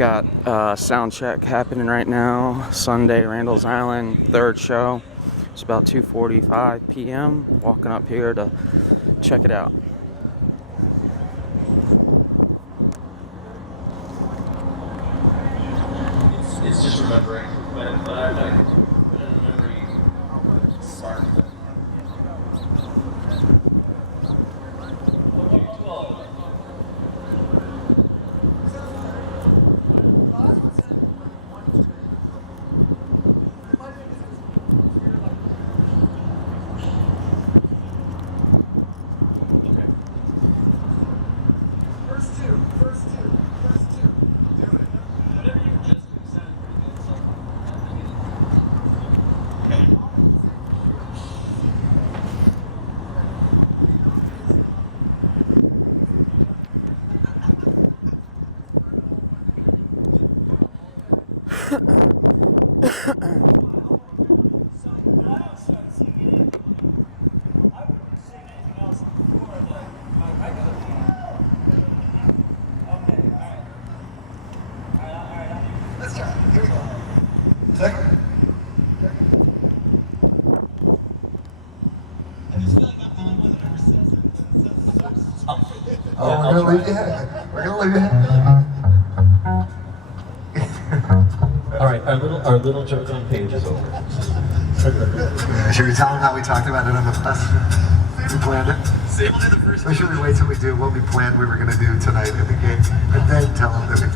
Got sound check happening right now. Sunday, Randalls Island, third show. It's about 2:45 p.m. Walking up here to check it out. It's just remembering, but I like memory spark. We're gonna leave you hanging. We're gonna leave you hanging. All right, our little joke on page is over. Should we tell them how we talked about it on the bus? We planned it. Or should we wait till we do what we planned we were gonna do tonight at the gig, and then tell them that we